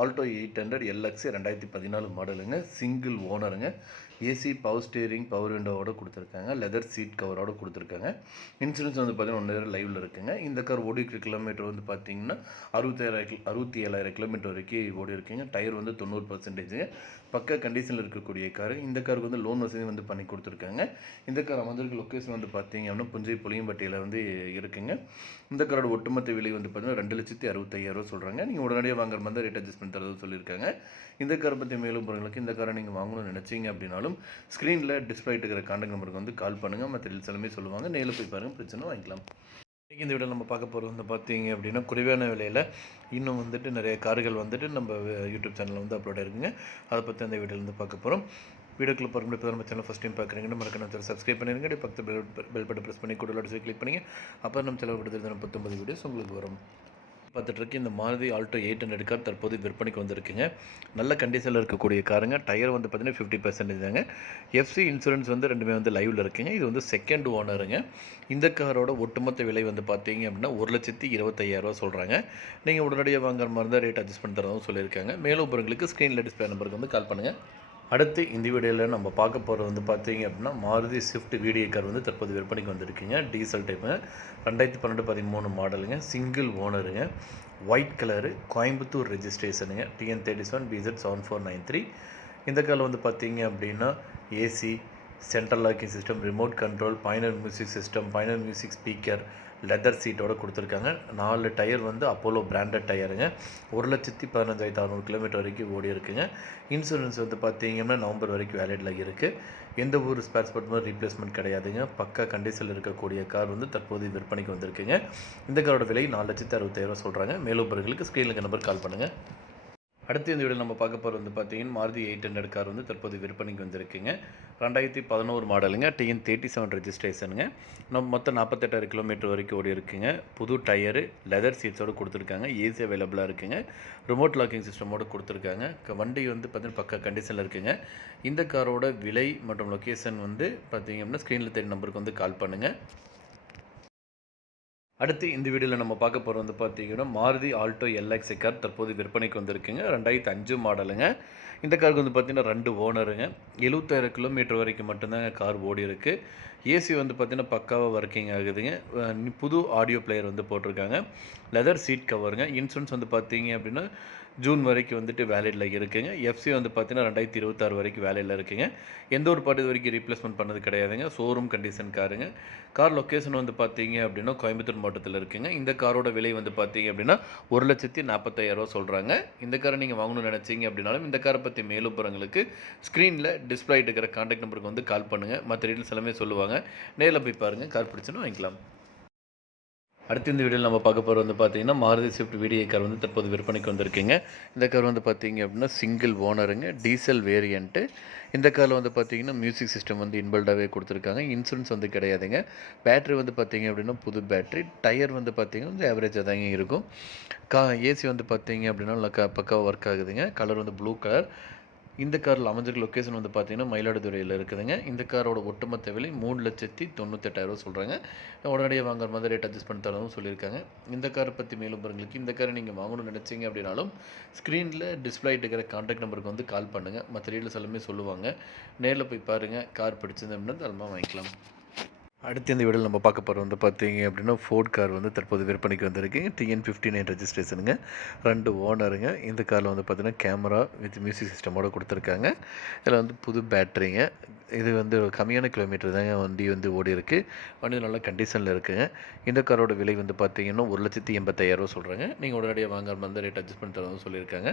ஆல்டோ எயிட் ஹண்ட்ரட் எல்எக்ஸ் ரெண்டாயிரத்தி பதினாலு மாடலுங்க சிங்கிள் ஓனருங்க ஏசி பவர் ஸ்டியரிங் பவர் விண்டோவோட கொடுத்துருக்காங்க. லெதர் சீட் கவரோட கொடுத்துருக்காங்க. இன்சூரன்ஸ் வந்து பார்த்தீங்கன்னா ஒன் லைவில் இருக்குங்க. இந்த கார் ஓடி இருக்கிற கிலோமீட்டர் வந்து பார்த்தீங்கன்னா அறுபத்தாயிரம் அறுபத்தி ஏழாயிரம் கிலோமீட்டர் வரைக்கும் ஓடி இருக்குங்க. டயர் வந்து தொண்ணூறு பர்சன்டேஜுங்க பக்க கண்டிஷனில் இருக்கக்கூடிய கார். இந்த காருக்கு வந்து லோன் வசதி வந்து பண்ணி கொடுத்துருக்காங்க. இந்த கார் அமர்ந்திருக்க லொக்கேஷன் வந்து பார்த்தீங்க அப்படின்னா புஞ்சை புளியம்பட்டியில் வந்து இருக்குங்க. இந்த காரோட ஒட்டுமொத்த விலை வந்து பார்த்தீங்கன்னா ரெண்டு லட்சத்தி அறுபத்தையாயிரம் சொல்கிறாங்க நீங்கள் உடனடியாக வாங்குற மாதிரி ரேட் அட்ஜஸ்ட் பண்ணி தரது சொல்லியிருக்காங்க. இந்த காரை பற்றி மேலும் பொருளுக்கு இந்த காரை நீங்கள் வாங்கணும்னு நினச்சிங்க அப்படின்னாலும் ஸ்க்ரீனில் டிஸ்பிளே இருக்கிற கான்டாக்ட் நம்பருக்கு வந்து கால் பண்ணுங்கள் மற்ற டீல்ஸ் எல்லாமே சொல்லுவாங்க. நேரில் போய் பாருங்கள் பிரச்சனை வாங்கிக்கலாம். இன்றைக்கி இந்த வீடியோ நம்ம பார்க்க போகிறது வந்து பார்த்தீங்க அப்படின்னா குறைவான விலையில் இன்னும் வந்துட்டு நிறைய கார்கள் வந்துட்டு நம்ம யூடியூப் சேனலில் வந்து அப்லோட் இருக்குங்க அதை பற்றி அந்த வீடியோலேருந்து பார்க்க போகிறோம் வீடியோக்குள்ள பார்க்க இப்போ நம்ம சேனல் ஃபஸ்ட் டைம் பார்க்குறீங்கன்னா மறக்க நம்ம சப்ஸ்கிரைப் பண்ணிருங்க. அப்படியே பக்கத்து பெல் பெல் பட்டன் ப்ரெஸ் பண்ணி கூட சொல்லி கிளிக் பண்ணிங்க. அப்போ நம்ம செலவு கொடுத்துருந்த பத்தொம்பது வீடியோஸ் உங்களுக்கு வரும். பார்த்துட்ருக்கு இந்த Maruti Alto eight hundred car தற்போது விற்பனைக்கு வந்திருக்குங்க. நல்ல கண்டிஷனில் இருக்கக்கூடிய காருங்க. டயர் வந்து பார்த்தீங்கன்னா ஃபிஃப்டி பர்சன்டேஜ் தாங்க. எஃப்சி இன்சூரன்ஸ் வந்து ரெண்டுமே வந்து லைவில் இருக்குங்க. இது வந்து செகண்ட் ஓனருங்க இந்த காரோட ஒட்டுமொத்த விலை வந்து பார்த்தீங்க அப்படின்னா ஒரு லட்சத்தி இருபத்தையாயிரரூவா சொல்கிறாங்க நீங்கள் உடனடியாக வாங்குற மாதிரி இருந்தால் ரேட் அட்ஜஸ்ட் பண்ணி சொல்லியிருக்காங்க. மேலும் உங்களுக்கு ஸ்க்ரீனில் டிஸ்பிளே நம்பருக்கு வந்து கால் பண்ணுங்கள் அடுத்து இந்த வீடியோவில் நம்ம பார்க்க போகிறது வந்து பார்த்தீங்க அப்படின்னா மாருதி ஸ்விஃப்ட் வீடியோ கார் வந்து தற்போது விற்பனைக்கு வந்திருக்குங்க. டீசல் டைப்பு ரெண்டாயிரத்தி பன்னெண்டு பதிமூணு மாடலுங்க சிங்கிள் ஓனருங்க white colour Coimbatore ரெஜிஸ்ட்ரேஷனுங்க TN thirty seven BZ seven four nine three இந்த காரில் வந்து பார்த்தீங்க அப்படின்னா AC central locking system remote control pioneer music system pioneer music speaker leather சீட்டோட கொடுத்துருக்காங்க. நாலு டயர் வந்து அப்போலோ பிராண்டட் டயருங்க. ஒரு லட்சத்தி பதினஞ்சாயிரத்தி அறநூறு கிலோமீட்டர் வரைக்கும் ஓடி இருக்குங்க. இன்சூரன்ஸ் வந்து பார்த்தீங்கன்னா நவம்பர் வரைக்கும் வேலிடில் இருக்குது எந்த ஒரு ஸ்பேர்ஸ் ரீப்ளேஸ்மெண்ட் கிடையாதுங்க. பக்கா கண்டிஷனில் இருக்கக்கூடிய கார் வந்து தற்போது விற்பனைக்கு வந்திருக்குங்க. இந்த காரோட விலை நாலு லட்சத்தி அறுபத்தாயிரம் சொல்கிறாங்க மேலும் ஸ்க்ரீனில் ஸ்க்ரீனுக்கு நம்பர் கால் பண்ணுங்கள் அடுத்து இந்த வீடியோ நம்ம பார்க்க போகிறது வந்து பார்த்தீங்கன்னா மாருதி எயிட் ஹண்ட்ரட் கார் வந்து தற்போது விற்பனைக்கு வந்திருக்குங்க. ரெண்டாயிரத்தி பதினோரு மாடலுங்க டிஎன் தேர்ட்டி செவன் ரெஜிஸ்ட்ரேஷனுங்க நம்ம மொத்தம் நாற்பத்தெட்டாயிரம் கிலோமீட்டர் வரைக்கும் ஓடி இருக்குங்க. புது டயரு லெதர் சீட்ஸோடு கொடுத்துருக்காங்க. ஏசி அவைலபிளாக இருக்குங்க. ரிமோட் லாக்கிங் சிஸ்டமோடு கொடுத்துருக்காங்க. வண்டி வந்து பார்த்தீங்கன்னா பக்கா கண்டிஷனில் இருக்குங்க. இந்த காரோட விலை மற்றும் லொக்கேஷன் வந்து பார்த்தீங்க அப்படின்னா ஸ்க்ரீனில் தெரிய நம்பருக்கு வந்து கால் பண்ணுங்கள் அடுத்து இந்த வீடியோவில் நம்ம பார்க்க போகிறது வந்து பார்த்தீங்கன்னா மாருதி ஆல்டோ எல்எக்ஸ் கார் தற்போது விற்பனைக்கு வந்திருக்குங்க. ரெண்டாயிரத்து அஞ்சு மாடலுங்க. இந்த காருக்கு வந்து பார்த்தீங்கன்னா ரெண்டு ஓனருங்க. எழுபத்தாயிரம் கிலோமீட்டர் வரைக்கும் மட்டும்தாங்க கார் ஓடி இருக்கு. ஏசி வந்து பார்த்திங்கன்னா பக்காவாக ஒர்க்கிங் ஆகுதுங்க. புது ஆடியோ பிளேயர் வந்து போட்டிருக்காங்க. லெதர் சீட் கவருங்க இன்சூரன்ஸ் வந்து பார்த்தீங்க அப்படின்னா ஜூன் வரைக்கும் வந்துட்டு வேலிடில் இருக்குங்க. எஃப்சி வந்து பார்த்தீங்கன்னா ரெண்டாயிரத்தி இருபத்தாறு வரைக்கும் வேலையில் இருக்குங்க. எந்த ஒரு பாட்டு வரைக்கும் ரீப்ளேஸ்மெண்ட் பண்ணது கிடையாதுங்க. ஷோரூம் கண்டிஷன் காருங்க கார் லொக்கேஷன் வந்து பார்த்தீங்க அப்படின்னா கோயம்புத்தூர் மாவட்டத்தில் இருக்குங்க. இந்த காரோட விலை வந்து பார்த்தீங்க அப்படின்னா ஒரு லட்சத்தி நாற்பத்தாயிரரூவா சொல்கிறாங்க இந்த காரை நீங்கள் வாங்கணும்னு நினச்சிங்க அப்படின்னாலும் இந்த காரை பற்றி மேலும் போகிறவங்களுக்கு ஸ்க்ரீனில் டிஸ்பிளே இருக்கிற கான்டாக்ட் நம்பருக்கு வந்து கால் பண்ணுங்கள் மற்ற டீட்டெயில்ஸ் எல்லாமே சொல்லுவாங்க. நேரில் போய் பாருங்கள் கார் பிடிச்சுன்னு வாங்கிக்கலாம். அடுத்து இந்த வீடியோவில் நம்ம பார்க்க போகிறது வந்து பார்த்தீங்கன்னா மாருதி ஸ்விஃப்ட் வீடியோ கார் வந்து தற்போது விற்பனைக்கு வந்திருக்குங்க. இந்த கார் வந்து பார்த்தீங்க அப்படின்னா சிங்கிள் ஓனருங்க டீசல் வேரியண்ட்டு இந்த காரில் வந்து பார்த்தீங்கன்னா மியூசிக் சிஸ்டம் வந்து இன்பில்டாகவே கொடுத்துருக்காங்க. இன்சூரன்ஸ் வந்து கிடையாதுங்க. பேட்ரி வந்து பார்த்தீங்க அப்படின்னா புது பேட்ரி டயர் வந்து பார்த்திங்கன்னா வந்து ஆவரேஜாக தாங்க இருக்கும். கா ஏசி வந்து பார்த்தீங்க அப்படின்னா நல்லா க பக்காவாக ஒர்க் ஆகுதுங்க. கலர் வந்து ப்ளூ கலர் இந்த காரில் அமைஞ்சிருக்க லொக்கேஷன் வந்து பார்த்தீங்கன்னா மயிலாடுதுறையில் இருக்குதுங்க. இந்த காரோட ஒட்டுமொத்த விலை மூணு லட்சத்தி தொண்ணூத்தெட்டாயிரம் சொல்கிறாங்க உடனடியாக வாங்குற மாதிரி ரேட் அட்ஜஸ்ட் பண்ணி தரவும் சொல்லியிருக்காங்க. இந்த காரை பற்றி மேலும் பாருங்களுக்கு இந்த காரை நீங்கள் வாங்கணும்னு நினச்சிங்க அப்படின்னாலும் ஸ்க்ரீனில் டிஸ்பிளே இருக்கிற கான்டாக்ட் நம்பருக்கு வந்து கால் பண்ணுங்கள் மற்ற டீட்டெயில்ஸ் எல்லாமே சொல்லுவாங்க. நேரில் போய் பாருங்கள் கார் பிடிச்சது அப்படின்னா தரமாக வாங்கிக்கலாம். அடுத்து இந்த வீடியோவில் நம்ம பார்க்க போகிற வந்து பார்த்தீங்க அப்படின்னா ஃபோர்ட் கார் வந்து தற்போது விற்பனைக்கு வந்திருக்கு. டிஎன் ஃபிஃப்டி நைன் ரெஜிஸ்ட்ரேஷனுங்க ரெண்டு ஓனருங்க இந்த காரில் வந்து பார்த்திங்கன்னா கேமரா வித் மியூசிக் சிஸ்டமோட கொடுத்துருக்காங்க. இதில் வந்து புது பேட்டரிங்க இது வந்து கம்மியான கிலோமீட்டர் தாங்க வண்டி வந்து ஓடி இருக்குது வண்டி நல்ல கண்டிஷனில் இருக்குங்க. இந்த காரோட விலை வந்து பார்த்தீங்கன்னா ஒரு லட்சத்தி எண்பத்தாயிரரூவா சொல்கிறாங்க நீங்கள் உடனடியாக வாங்குற மாதிரி ரேட் அட்ஜஸ்ட் பண்ணி தரணும்னு சொல்லியிருக்காங்க.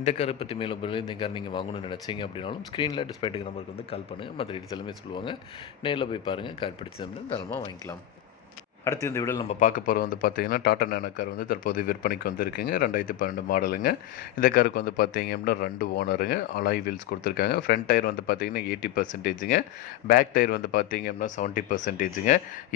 இந்த காரை பற்றி மேலும் இந்த கார் நீங்கள் வாங்கணும்னு நினச்சிங்க அப்படின்னாலும் ஸ்க்ரீனில் டிஸ்பைட்டுக்கு நம்பருக்கு வந்து கால் பண்ணுங்கள் மற்ற டீட்டெயில்ஸ் எல்லாமே சொல்லுவாங்க. நேரில் போய் பாருங்கள் கார் பிடிச்சதுன்னு தாராளமாக வாங்கிக்கலாம். அடுத்து இந்த வீடியோவில் நம்ம பார்க்க போகிறது வந்து பார்த்தீங்கன்னா டாடா நேனோ கார் வந்து தற்போது விற்பனைக்கு வந்திருக்குங்க. ரெண்டாயிரத்தி பன்னெண்டு மாடலுங்க. இந்த காருக்கு வந்து பார்த்தீங்க அப்படின்னா ரெண்டு ஓனருங்க. அலாய் வீல்ஸ் கொடுத்துருக்காங்க. ஃப்ரண்ட் டயர் வந்து பார்த்தீங்கன்னா எயிட்டி பர்சன்டேஜுங்க பேக் டயர் வந்து பார்த்திங்க அப்படின்னா செவன்ட்டி பர்சன்டேஜுங்க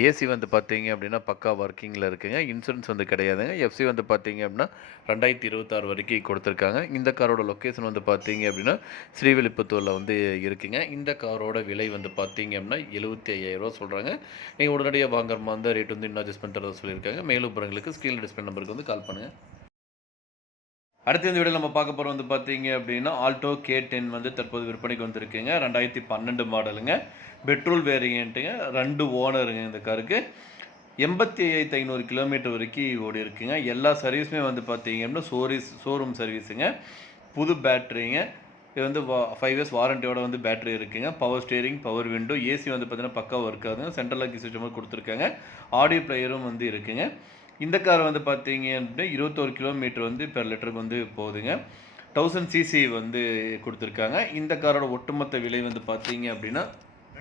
ஏசி வந்து பார்த்தீங்க அப்படின்னா பக்கா ஒர்க்கிங்கில் இருக்குங்க. இன்சூரன்ஸ் வந்து கிடையாதுங்க. எஃப்சி வந்து பார்த்தீங்க அப்படின்னா ரெண்டாயிரத்தி இருபத்தாறு வரைக்கும் கொடுத்துருக்காங்க. இந்த காரோட லொக்கேஷன் வந்து பார்த்தீங்க அப்படின்னா ஸ்ரீவில்லிபுத்தூரில் வந்து இருக்குங்க. இந்த காரோட விலை வந்து பார்த்தீங்க அப்படின்னா எழுபத்தி ஐயாயிரரூவா சொல்கிறாங்க நீங்கள் உடனடியாக வாங்குற மாதிரி ரேட் வந்து இன்னும் அட்ஜஸ்ட் பண்ணி சொல்லியிருக்காங்க. மேலும் ஸ்கீல் ஸ்க்ரீனில் டிஸ்பிளே நம்பருக்கு வந்து கால் பண்ணுங்கள் அடுத்து இந்த வீடியோ நம்ம பார்க்க போகிறோம் வந்து பார்த்தீங்க அப்படின்னா ஆல்டோ கே டென் வந்து தற்போது விற்பனைக்கு வந்திருக்குங்க. ரெண்டாயிரத்தி பன்னெண்டு மாடலுங்க பெட்ரோல் வேரியண்ட்டுங்க ரெண்டு ஓனருங்க இந்த காருக்கு எண்பத்தி ஐயாயிரத்து ஐநூறு கிலோமீட்டர் வரைக்கும் ஓடி இருக்குங்க. எல்லா சர்வீஸுமே வந்து பார்த்தீங்க அப்படின்னா சோரிஸ் ஷோரூம் சர்வீஸுங்க புது பேட்ரிங்க இது வந்து ஃபைவ் இயர்ஸ் வாரண்டியோட வந்து பேட்டரி இருக்குங்க. Power steering power window AC வந்து பார்த்தீங்கன்னா பக்காவாக இருக்காதுங்க சென்ட்ரல் லாக்கி சிஸ்டம் கொடுத்துருக்காங்க. ஆடியோ பிளேயரும் வந்து இருக்குங்க. இந்த கார் வந்து பார்த்தீங்க அப்படின்னா இருபத்தோரு கிலோமீட்டர் வந்து பெர் லிட்டருக்கு வந்து போகுதுங்க. தௌசண்ட் சிசி வந்து கொடுத்துருக்காங்க. இந்த காரோட ஒட்டுமொத்த விலை வந்து பார்த்தீங்க அப்படின்னா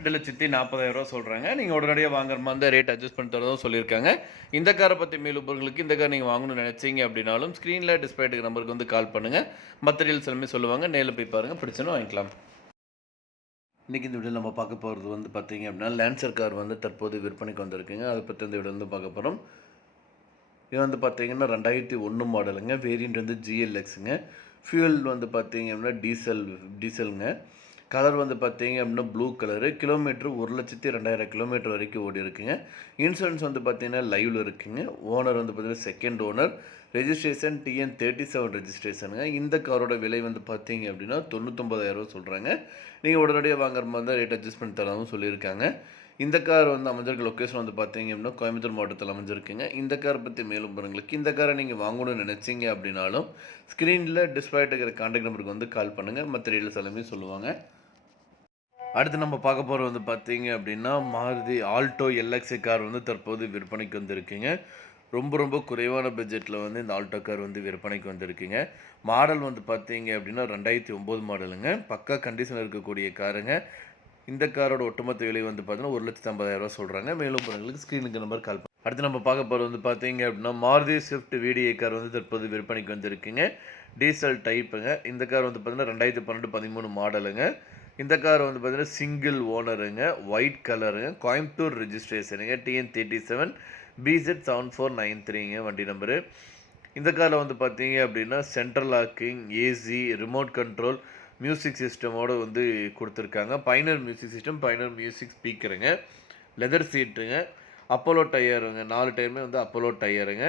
ரெண்டு லட்சத்தி நாற்பதாயிரம் ரூபா சொல்கிறாங்க நீங்கள் உடனடியாக வாங்குற மாதிரி ரேட் அட்ஜஸ்ட் பண்ணி தரதும் சொல்லியிருக்காங்க. இந்த காரை பற்றி மேலும் இந்த கார் நீங்கள் வாங்கணும்னு நினச்சிங்க அப்படின்னாலும் ஸ்க்ரீனில் டிஸ்பிளேட்டுக்கு நம்பருக்கு வந்து கால் பண்ணுங்கள் மற்றீல்ஸ் எல்லாமே சொல்லுவாங்க. நேரில் போய் பாருங்கள் பிடிச்சனும் வாங்கிக்கலாம். இன்றைக்கி இந்த வீடியோ நம்ம பார்க்க போகிறது வந்து பார்த்தீங்க அப்படின்னா லேன்சர் கார் வந்து தற்போது விற்பனைக்கு வந்திருக்குங்க. அதை பற்றி இந்த வீடியோ வந்து பார்க்க போகிறோம் இது வந்து பார்த்தீங்கன்னா ரெண்டாயிரத்தி ஒன்று மாடலுங்க வேரியண்ட் வந்து ஜிஎல்எக்ஸுங்க ஃபியூல் வந்து பார்த்தீங்க அப்படின்னா டீசல் டீசலுங்க கலர் வந்து பார்த்தீங்க அப்படின்னா ப்ளூ கலரு. கிலோமீட்டர் ஒரு லட்சத்தி ரெண்டாயிரம் கிலோமீட்டர் வரைக்கும் ஓடி இருக்குங்க. இன்சூரன்ஸ் வந்து பார்த்தீங்கன்னா லைவில் இருக்குங்க. ஓனர் வந்து பார்த்தீங்கன்னா second owner registration TN thirty seven ரெஜிஸ்ட்ரேஷனுங்க இந்த காரோட விலை வந்து பார்த்தீங்க அப்படின்னா தொண்ணூத்தொம்பதாயிரரூவா சொல்கிறாங்க நீங்கள் உடனடியாக வாங்குற மாதிரி தான் ரேட் அட்ஜஸ்ட் பண்ணி தரவும் சொல்லியிருக்காங்க. இந்த கார் வந்து அமைஞ்சிருக்க லொக்கேஷன் வந்து பார்த்தீங்க அப்படின்னா கோயம்புத்தூர் மாவட்டத்தில் அமைஞ்சிருக்குங்க. இந்த காரை பற்றி மேலும் பாருங்களுக்கு இந்த காரை நீங்கள் வாங்கணும்னு நினச்சிங்க அப்படின்னாலும் ஸ்க்ரீனில் டிஸ்பிளே இருக்கிற கான்டாக்ட் நம்பருக்கு வந்து கால் பண்ணுங்கள் மற்ற ரீல்ஸ் எல்லாமே சொல்லுவாங்க. அடுத்து நம்ம பார்க்க போகிறது வந்து பார்த்தீங்க அப்படின்னா மாருதி ஆல்டோ எல்எக்ஸி கார் வந்து தற்போது விற்பனைக்கு வந்திருக்குங்க. ரொம்ப ரொம்ப குறைவான பட்ஜெட்டில் வந்து இந்த ஆல்டோ கார் வந்து விற்பனைக்கு வந்திருக்குங்க. மாடல் வந்து பார்த்தீங்க அப்படின்னா ரெண்டாயிரத்தி ஒம்பது மாடலுங்க பக்கா கண்டிஷனில் இருக்கக்கூடிய காருங்க இந்த காரோட ஒட்டுமொத்த விலை வந்து பார்த்தீங்கன்னா ஒரு லட்சத்து ஐம்பதாயிரரூவா சொல்கிறாங்க மேலும் உங்களுக்கு ஸ்க்ரீனுக்கு நம்பர் கால் அடுத்து நம்ம பார்க்க போகிறது வந்து பார்த்தீங்க அப்படின்னா மாருதி ஸ்விஃப்ட் விடிஏ கார் வந்து தற்போது விற்பனைக்கு வந்திருக்குங்க. டீசல் டைப்புங்க இந்த கார் வந்து பார்த்தீங்கன்னா ரெண்டாயிரத்தி பன்னெண்டு பதிமூணு மாடலுங்க இந்த கார் வந்து பார்த்தீங்கன்னா சிங்கிள் ஓனருங்க ஒயிட் கலருங்க Coimbatore ரிஜிஸ்ட்ரேஷனுங்க TN thirty seven BZ seven four nine த்ரீங்க வண்டி நம்பரு இந்த காரில் வந்து பார்த்தீங்க அப்படின்னா central locking AC remote control music சிஸ்டமோடு வந்து கொடுத்துருக்காங்க. Pioneer music system pioneer music ஸ்பீக்கருங்க leather சீட்டுங்க அப்போலோ டயருங்க நாலு டயருமே வந்து அப்போலோ டயருங்க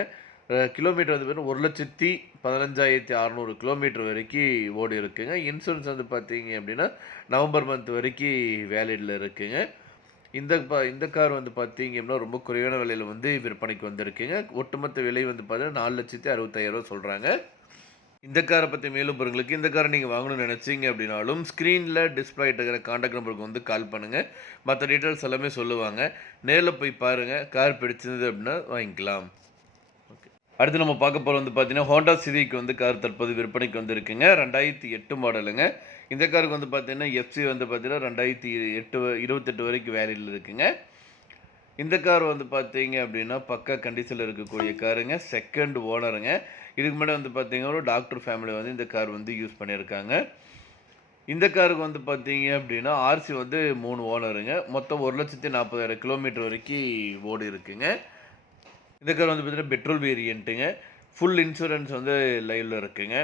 கிலோமீட்டர் வந்து பார்த்தீங்கன்னா ஒரு லட்சத்தி பதினஞ்சாயிரத்தி அறநூறு கிலோமீட்டர் வரைக்கும் ஓடி இருக்குங்க. இன்சூரன்ஸ் வந்து பார்த்தீங்க அப்படின்னா நவம்பர் மந்த் வரைக்கும் வேலிடில் இருக்குங்க. இந்த ப இந்த கார் வந்து பார்த்தீங்க அப்படின்னா ரொம்ப குறைவான விலையில் வந்து விற்பனைக்கு வந்திருக்குங்க. ஒட்டுமொத்த விலை வந்து பார்த்தீங்கன்னா நாலு லட்சத்தி அறுபத்தாயிரரூவா சொல்கிறாங்க இந்த காரை பற்றி மேலும் பொருங்களுக்கு இந்த காரை நீங்கள் வாங்கணும்னு நினச்சிங்க அப்படின்னாலும் ஸ்க்ரீனில் டிஸ்பிளே இருக்கிற காண்டாக்ட் நம்பருக்கு வந்து கால் பண்ணுங்கள் மற்ற டீட்டெயில்ஸ் எல்லாமே சொல்லுவாங்க. நேரில் போய் பாருங்கள் கார் பிடிச்சிருந்தது அப்படின்னா வாங்கிக்கலாம். அடுத்து நம்ம பார்க்க போகிற வந்து பார்த்தீங்கன்னா ஹோண்டா சிவிக்கு வந்து கார் தற்போது விற்பனைக்கு வந்திருக்குங்க. ரெண்டாயிரத்தி எட்டு மாடலுங்க இந்த காருக்கு வந்து பார்த்தீங்கன்னா எஃப்சி வந்து பார்த்தீங்கன்னா ரெண்டாயிரத்தி எட்டு இருபத்தெட்டு வரைக்கும் வேலையில் இருக்குங்க. இந்த கார் வந்து பார்த்தீங்க அப்படின்னா பக்கா கண்டிஷனில் இருக்கக்கூடிய காருங்க செகண்ட் ஓனருங்க இதுக்கு முன்னாடி வந்து பார்த்தீங்கன்னா ஒரு டாக்டர் ஃபேமிலி வந்து இந்த கார் வந்து யூஸ் பண்ணியிருக்காங்க. இந்த காருக்கு வந்து பார்த்தீங்க அப்படின்னா ஆர்சி வந்து மூணு ஓனருங்க மொத்தம் ஒரு லட்சத்தி நாற்பதாயிரம் கிலோமீட்டர் வரைக்கும் ஓடி இருக்குங்க இந்த கார் வந்து பார்த்தீங்கன்னா பெட்ரோல் வேரியண்ட்டுங்க ஃபுல் இன்சூரன்ஸ் வந்து லைவில் இருக்குங்க.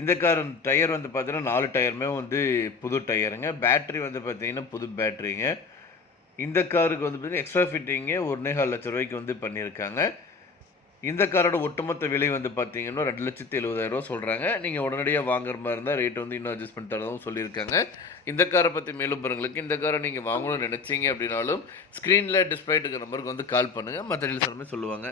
இந்த கார் டயர் வந்து பார்த்தீங்கன்னா நாலு டயருமே வந்து புது டயருங்க பேட்ரி வந்து பார்த்தீங்கன்னா புது பேட்ரிங்க இந்த காருக்கு வந்து பார்த்தீங்கன்னா எக்ஸ்ட்ரா ஃபிட்டிங்கு ஒன்றே கால் லட்ச ரூபாய்க்கு வந்து பண்ணியிருக்காங்க. இந்த காரோட ஒட்டுமொத்த விலை வந்து பார்த்தீங்கன்னா ரெண்டு லட்சத்தி எழுபதாயிரரூவா சொல்கிறாங்க நீங்கள் உடனடியாக வாங்குற மாதிரி இருந்தால் ரேட் வந்து இன்னும் அட்ஜஸ்ட் பண்ணி தரதும் சொல்லியிருக்காங்க. இந்த காரை பற்றி மேலும் பாருங்களுக்கு இந்த காரை நீங்கள் வாங்கணும்னு நினச்சிங்க அப்படின்னாலும் ஸ்க்ரீனில் டிஸ்பிளே இருக்கிற நம்பருக்கு வந்து கால் பண்ணுங்கள் மற்ற டீல்ஸ் எல்லாமே சொல்லுவாங்க.